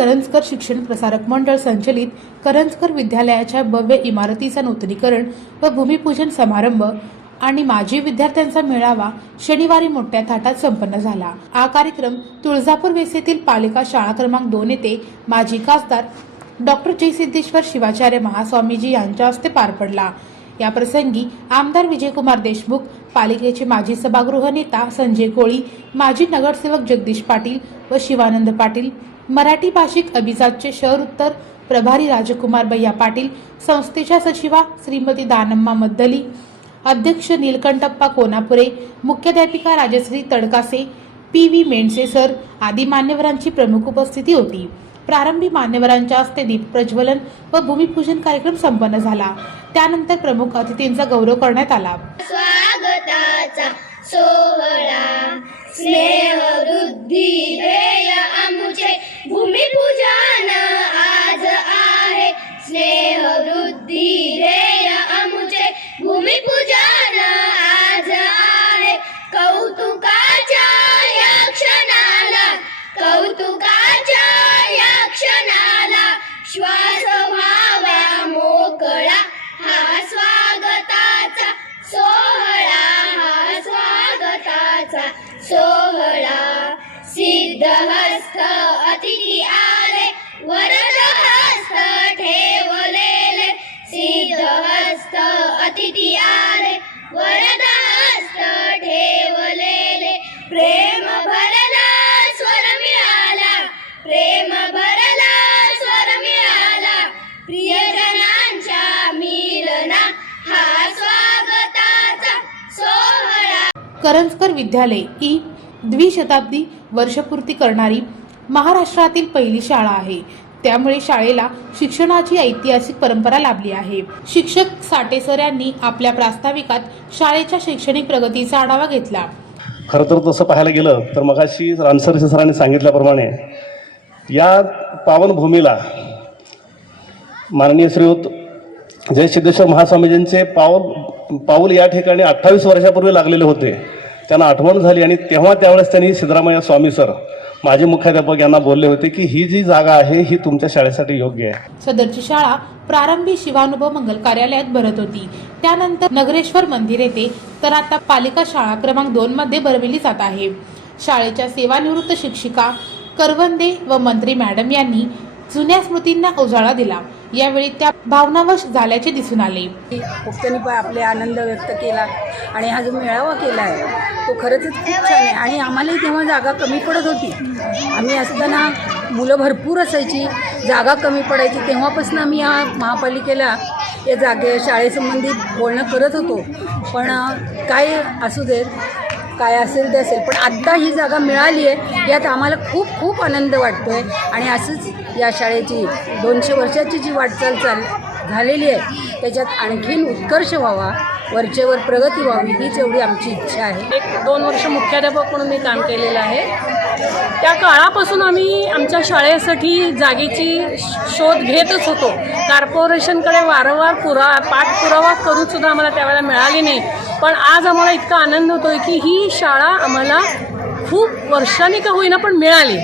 करंजकर शिक्षण प्रसारक मंडळ संचलित करंजकर विद्यालयाच्या भव्य इमारतीचं नूतनीकरण व भूमिपूजन समारंभ आणि माजी विद्यार्थ्यांचा मेळावा शनिवारी मोठ्या थाटात संपन्न झाला. हा कार्यक्रम तुळजापूर वेसेतील पालिका शाळा क्रमांक दोन येथे माजी खासदार डॉक्टर जयसिद्धेश्वर शिवाचार्य महास्वामीजी यांच्या हस्ते पार पडला. या प्रसंगी आमदार विजयकुमार देशमुख पालिकेचे माजी सभागृह नेता संजय कोळी माजी नगरसेवक जगदीश पाटील व शिवानंद पाटील मराठी भाषिक अभिजातचे शहर उत्तर प्रभारी राजकुमार भैया पाटील संस्थेच्या सचिवा श्रीमती दानम्मा मद्दली अध्यक्ष नीलकंठप्पा कोनापुरे मुख्याध्यापिका Rajshri Tadkase P V Mendse sir आदी मान्यवरांची प्रमुख उपस्थिती होती. प्रारंभी मान्यवरांच्या हस्ते दीप प्रज्वलन व भूमिपूजन कार्यक्रम संपन्न झाला. त्यानंतर प्रमुख अतिथींचा गौरव करण्यात आला. स्वागताचा सोहळा स्नेहवृद्धी ध्येय आमुचे भूमिपूजन आज आहे. स्नेहवृद्धी वृद्धी सिद्धहस्त अतिथी आले वरद हस्त ठेवलेले. सिद्धहस्त अतिथी आले वरद हस्त ठेवलेले. प्रेम भरला स्वर मिळाला प्रेम भरला स्वर मिळाला. प्रियजनांच्या मिलना हा स्वागताचा सोहळा. करंजकर विद्यालय ही द्विशताब्दी वर्षपूर्ती करणारी महाराष्ट्रातील पहिली शाळा आहे. त्यामुळे शाळेला शिक्षणाची ऐतिहासिक परंपरा लाभली आहे. शिक्षक साटेसर यांनी आपल्या प्रास्ताविकात शाळेच्या शैक्षणिक प्रगतीचा आढावा घेतला. खरं तर तसं पाहायला गेलं तर मगाशी रानसर सरांनी सांगितल्याप्रमाणे या पावनभूमीला माननीय श्रीयुत जय सिद्धेश्वर महास्वामीजींचे पाऊल पाऊल या ठिकाणी अठ्ठावीस वर्षापूर्वी लागलेले होते. त्यांना आठवण झाली आणि तेव्हा त्यावेळेस त्यांनी सिद्धरामय्या स्वामी सर माजी मुख्याध्यापक यांना बोलले होते की ही जी जागा आहे ही तुमच्या शाळेसाठी योग्य आहे. सदरची शाळा प्रारंभी शिवानुभव मंगल कार्यालयात भरत होती. त्यानंतर नगरेश्वर मंदिर येथे तर आता पालिका शाळा क्रमांक दोन मध्ये भरविली जात आहे. शाळेच्या सेवानिवृत्त शिक्षिका करवंदे व मंत्री मॅडम यांनी जुन्या स्मृतींना उजाळा दिला. यावेळी त्या भावनावश झाल्याचे दिसून आले. भक्तांनी पण आपले आनंद व्यक्त केला आणि हा जो मेळावा केला आहे तो खरंच खूप छान आहे. आणि आम्हालाही तेव्हा जागा कमी पडत होती. आम्ही असताना मुलं भरपूर असायची जागा कमी पडायची. तेव्हापासून आम्ही या महापालिकेला या जागे शाळेसंबंधी बोलणं करत होतो. पण काय असू देत काय असेल ते असेल. पण आत्ता ही जागा मिळाली आहे यात आम्हाला खूप खूप आनंद वाटतो आहे आणि असंच या शाळेची दोनशे वर्षाची जी वाटचाल चाल झालेली आहे त्याच्यात आणखीन उत्कर्ष व्हावा वरचेवर प्रगती व्हावी हीच एवढी आमची इच्छा आहे. एक दोन वर्ष मुख्याध्यापक म्हणून मी काम केलेलं आहे. त्या काळापासून आम्ही आमच्या शाळेसाठी जागेची शोध घेतच होतो. कॉर्पोरेशनकडे वारंवार पुरा पाठपुरावा करूनसुद्धा आम्हाला त्यावेळेला मिळाली नाही. पण आज आम्हाला इतका आनंद होतो आहे की ही शाळा आम्हाला खूप वर्षांनी का होईना पण मिळाली.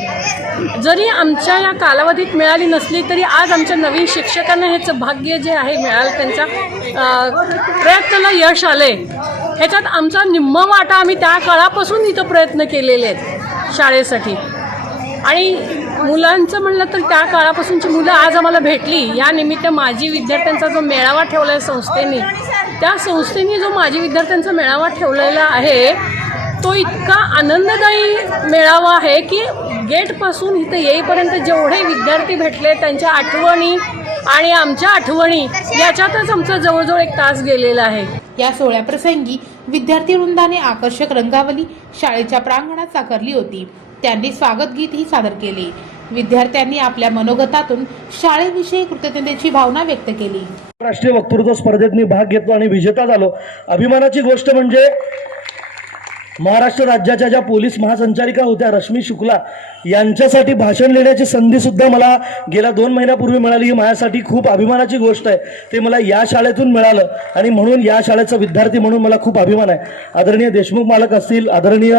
जरी आमच्या या कालावधीत मिळाली नसली तरी आज आमच्या नवीन शिक्षकांना ह्याचं भाग्य जे आहे मिळालं त्यांचा प्रयत्नाला यश आले ह्याच्यात आमचा निम्म वाटा आम्ही त्या काळापासून इथं प्रयत्न केलेले आहेत शाळेसाठी. आणि मुलांचं म्हणलं तर त्या काळापासूनची मुलं आज आम्हाला भेटली. या निमित्त माजी विद्यार्थ्यांचा जो मेळावा ठेवला आहे संस्थेने त्या संस्थेने जो माजी विद्यार्थ्यांचा मेळावा ठेवलेला आहे तो इतका आनंददायी मेळावा आहे की गेटपासून इथं येईपर्यंत जेवढे विद्यार्थी भेटले त्यांच्या आठवणी आणि आमच्या आठवणी याच्यातच आमचा जवळजवळ एक तास गेलेला आहे. या सोहळ्याप्रसंगी विद्यार्थी वृंदाने आकर्षक रंगावली शाळेच्या प्रांगणात साकारली होती. त्यांनी स्वागत गीतही सादर केले. विद्यार्थ्यांनी आपल्या मनोगतातून शाळेविषयी कृतज्ञतेची भावना व्यक्त केली. राष्ट्रीय वक्तृत्व स्पर्धेत मी भाग घेतलो आणि विजेता झालो. अभिमानाची गोष्ट म्हणजे महाराष्ट्र राज्याच्या ज्या पोलीस महासंचालिका होत्या रश्मी शुक्ला यांच्यासाठी भाषण लिहिण्याची संधी सुद्धा मला गेल्या दोन महिन्यापूर्वी मिळाली. ही माझ्यासाठी खूप अभिमानाची गोष्ट आहे. ते मला या शाळेतून मिळालं आणि म्हणून या शाळेचा विद्यार्थी म्हणून मला खूप अभिमान आहे. आदरणीय देशमुख मालक असतील आदरणीय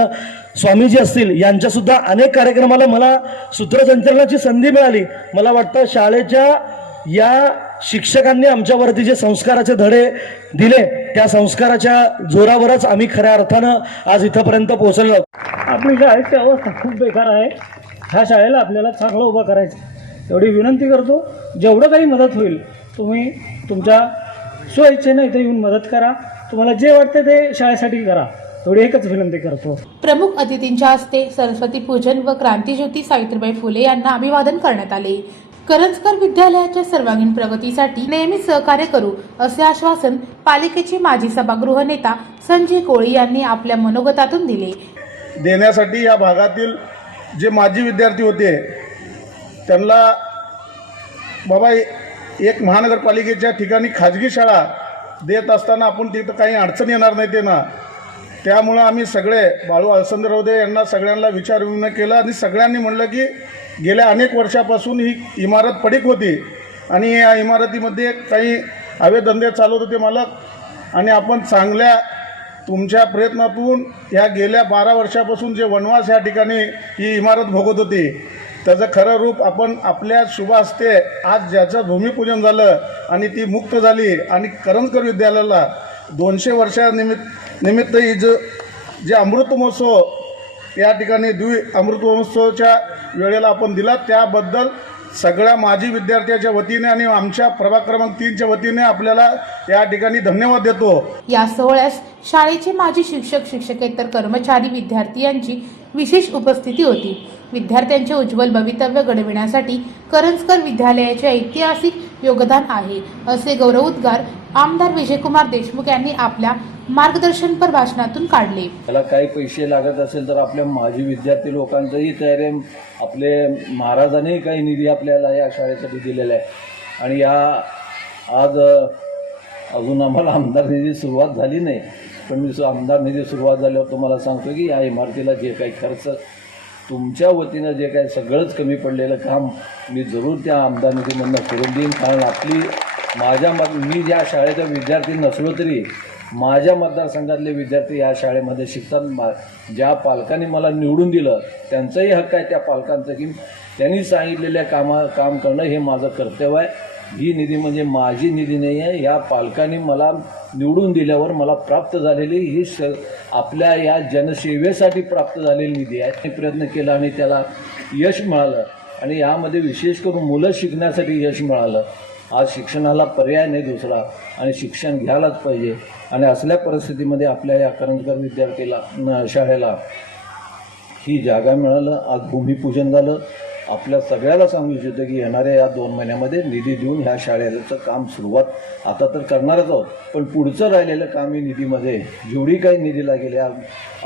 स्वामीजी असतील यांच्यासुद्धा अनेक कार्यक्रमाला मला सूत्रसंचलनाची संधी मिळाली. मला वाटतं शाळेच्या या शिक्षकांनी आमच्यावरती जे संस्काराचे धडे दिले त्या संस्काराच्या जोरावरच आम्ही खऱ्या अर्थानं आज इथंपर्यंत पोहोचलो आहोत. आपली शाळेची अवस्था खूप बेकार आहे. ह्या शाळेला आपल्याला चांगलं उभं करायचं. एवढी विनंती करतो जेवढं काही मदत होईल तुम्ही तुमच्या स्वइच्छेनं इथे येऊन मदत करा. तुम्हाला जे वाटतं ते शाळेसाठी करा. एवढी एकच विनंती करतो. प्रमुख अतिथींच्या हस्ते सरस्वती पूजन व क्रांतीज्योती सावित्रीबाई फुले यांना अभिवादन करण्यात आले. करंजकर विद्यालयाच्या सर्वांगीण प्रगतीसाठी नेहमी सहकार्य करू असे आश्वासन पालिकेचे माजी सभागृह नेता संजय कोळी यांनी आपल्या मनोगतातून दिले. देण्यासाठी या भागातील जे माजी विद्यार्थी होते त्यांना बाबा एक महानगरपालिकेच्या ठिकाणी खाजगी शाळा देत असताना आपण तिथं काही अडचण येणार नाही ते ना. त्यामुळं आम्ही सगळे बाळू अलसंदरवदे यांना सगळ्यांना विचार विनिमय केला आणि सगळ्यांनी म्हणलं की गेल्या अनेक वर्षापासून ही इमारत पडीक होती आणि या इमारतीमध्ये काही हवेधंदे चालवत होते मालक. आणि आपण चांगल्या तुमच्या प्रयत्नातून ह्या गेल्या बारा वर्षापासून जे वनवास या ठिकाणी ही इमारत भोगत होती त्याचं खरं रूप आपण आपल्या शुभ हस्ते आज ज्याचं भूमिपूजन झालं आणि ती मुक्त झाली आणि करंजकर विद्यालयाला दोनशे वर्षानिमित्त निमित्त ही ज जे अमृत महोत्सव या ठिकाणी द्वि अमृत महोत्सवाच्या वेळेला आपण दिला त्याबद्दल सगळ्या माजी विद्यार्थ्याच्या वतीने आणि आमच्या प्रभाग क्रमांक तीनच्या वतीने आपल्याला या ठिकाणी धन्यवाद देतो. या सोहळ्यास शाळेचे माजी शिक्षक शिक्षकेतर कर्मचारी विद्यार्थी यांची विशेष उपस्थिती होती. विद्यार्थ्यांचे उज्ज्वल भवितव्य घडविण्यासाठी करंजकर विद्यालयाचे ऐतिहासिक योगदान आहे असे गौरवोद्गार आमदार विजयकुमार देशमुख यांनी आपल्या मार्गदर्शनपर भाषणातून काढले. त्याला काही पैसे लागत असेल तर आपल्या माजी विद्यार्थी लोकांचंही तयारी आपले महाराजांनी काही निधी आपल्याला या शाळेसाठी दिलेला आहे. आणि या आज अजून आम्हाला आमदार निधी सुरुवात झाली नाही. पण मी आमदार निधी सुरुवात झाल्यावर तुम्हाला सांगतो की या इमारतीला जे काही खर्च तुमच्या वतीनं जे काही सगळंच कमी पडलेलं काम मी जरूर त्या आमदार निधीमधनं करून देईन. कारण आपली माझ्या मत मी ज्या शाळेचा विद्यार्थी नसलो तरी माझ्या मतदारसंघातले विद्यार्थी या शाळेमध्ये शिकतात. मा ज्या पालकांनी मला निवडून दिलं त्यांचाही हक्क आहे त्या पालकांचं की त्यांनी सांगितलेल्या कामा काम करणं हे माझं कर्तव्य आहे. ही निधी म्हणजे माझी निधी नाही आहे या पालकांनी मला निवडून दिल्यावर मला प्राप्त झालेली ही स आपल्या या जनसेवेसाठी प्राप्त झालेली निधी आहे. मी प्रयत्न केला आणि त्याला यश मिळालं. आणि यामध्ये विशेष करून मुलं शिकण्यासाठी यश मिळालं. आज शिक्षणाला पर्याय नाही दुसरा. आणि शिक्षण घ्यायलाच पाहिजे. आणि असल्या परिस्थितीमध्ये आपल्या या करंजकर विद्यार्थीला न- शाळेला ही जागा मिळालं. आज भूमिपूजन झालं. आपल्या सगळ्याला सांगू इच्छितो की येणाऱ्या या दोन महिन्यामध्ये निधी देऊन ह्या शाळेचं काम सुरुवात आता तर करणारच आहोत. पण पुढचं राहिलेलं काम ही निधीमध्ये. जेवढी काही निधी लागेल या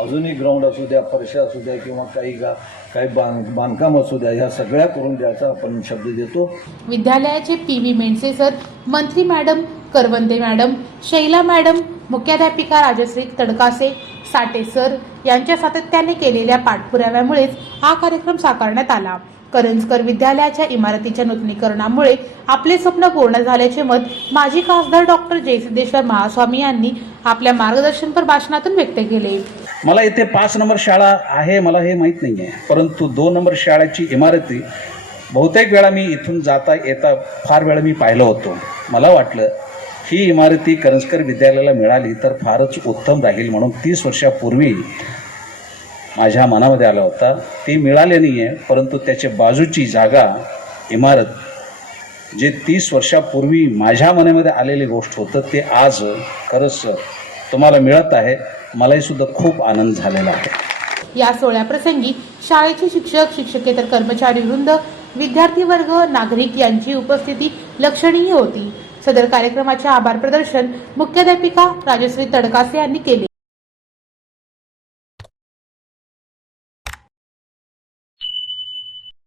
अजूनही ग्राउंड असू द्या परशा असू द्या किंवा काही गा काही बां बांधकाम असू द्या ह्या सगळ्या करून द्यायचा आपण शब्द देतो. विद्यालयाचे पी व्ही मेंडसे सर मंत्री madam Karvande madam Shaila madam मुख्याध्यापिका राजश्री तडकासे साठे सर यांच्या सातत्याने केलेल्या पाठपुराव्यामुळेच हा कार्यक्रम साकारण्यात आला. करंजकर विद्यालयाच्या इमारतीच्या नूतनीकरणामुळे आपले स्वप्न पूर्ण झाल्याचे मत माजी खासदार डॉक्टर जयसिद्धेश्वर महास्वामी यांनी आपल्या मार्गदर्शनपर भाषणातून व्यक्त केले. मला इथे पाच नंबर शाळा आहे मला हे माहीत नाही आहे परंतु दोन नंबर शाळेची इमारती बहुतेक वेळा मी इथून जाता येता फार वेळा मी पाहिलं होतो. मला वाटलं ही इमारती करंजकर विद्यालयाला मिळाली तर फारच उत्तम राहील म्हणून तीस वर्षापूर्वी माझ्या मनामध्ये आला होता. ती मिळाली नाही आहे परंतु त्याच्या बाजूची जागा इमारत जे तीस वर्षापूर्वी माझ्या मनामध्ये आलेली गोष्ट होतं ते आज खरंच तुम्हाला मिळत आहे. मलाही सुद्धा खूप आनंद झालेला आहे. या सोहळ्याप्रसंगी शाळेचे शिक्षक शिक्षकेतर कर्मचारी वृंद विद्यार्थी वर्ग नागरिक यांची उपस्थिती लक्षणीय होती. सदर कार्यक्रमाचे आभार प्रदर्शन मुख्याध्यापिका राजश्री तडकासे यांनी केले.